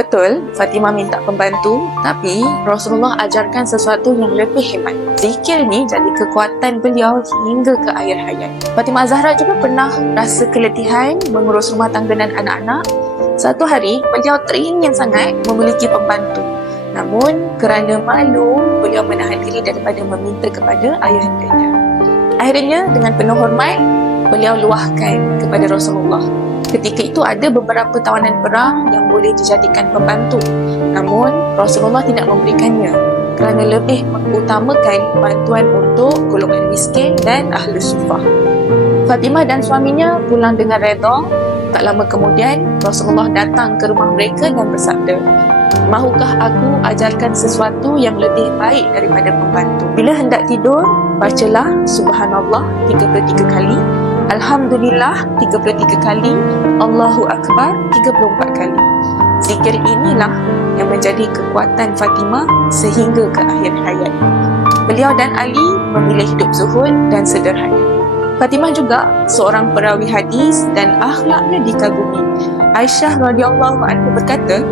Betul, Fatimah minta pembantu, tapi Rasulullah ajarkan sesuatu yang lebih hebat. Zikir ni jadi kekuatan beliau hingga ke akhir hayat. Fatimah Zahra juga pernah rasa keletihan mengurus rumah tangga dan anak-anak. Satu hari, beliau teringin sangat memiliki pembantu. Namun, kerana malu, beliau menahan diri daripada meminta kepada ayahandanya. Akhirnya, dengan penuh hormat, beliau luahkan kepada Rasulullah. Ketika itu ada beberapa tawanan perang yang boleh dijadikan pembantu. Namun, Rasulullah tidak memberikannya kerana lebih mengutamakan bantuan untuk golongan miskin dan ahli sufah. Fatimah dan suaminya pulang dengan redha. Tak lama kemudian, Rasulullah datang ke rumah mereka dan bersabda, "Mahukah aku ajarkan sesuatu yang lebih baik daripada pembantu?" Bila hendak tidur, bacalah Subhanallah 33 kali, Alhamdulillah 33 kali, Allahu Akbar 34 kali. Zikir inilah yang menjadi kekuatan Fatimah sehingga ke akhir hayat. Beliau dan Ali memilih hidup zuhud dan sederhana. Fatimah juga seorang perawi hadis dan akhlaknya dikagumi. Aisyah radhiyallahu anha berkata,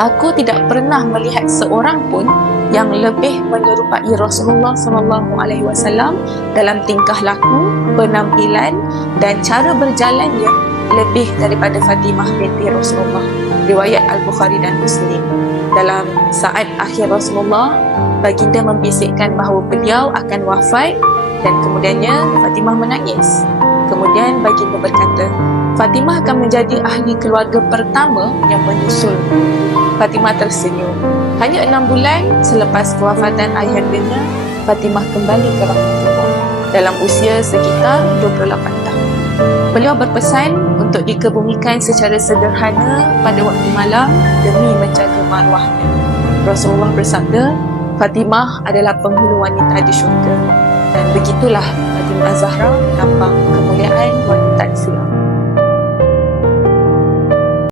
"Aku tidak pernah melihat seorang pun yang lebih menyerupai Rasulullah SAW dalam tingkah laku, penampilan dan cara berjalannya lebih daripada Fatimah binti Rasulullah." Riwayat Al-Bukhari dan Muslim. Dalam saat akhir Rasulullah, baginda membisikkan bahawa beliau akan wafat dan kemudiannya Fatimah menangis. Kemudian baginda berkata, "Fatimah akan menjadi ahli keluarga pertama yang menyusul." Fatimah tersenyum. Hanya 6 bulan selepas kewafatan ayahandanya, Fatimah kembali ke rahmatullah dalam usia sekitar 28 tahun. Beliau berpesan untuk dikebumikan secara sederhana pada waktu malam demi menjaga maruahnya. Rasulullah bersabda, "Fatimah adalah penghulu wanita di syurga." Dan begitulah Fatimah Zahra menambah kemuliaan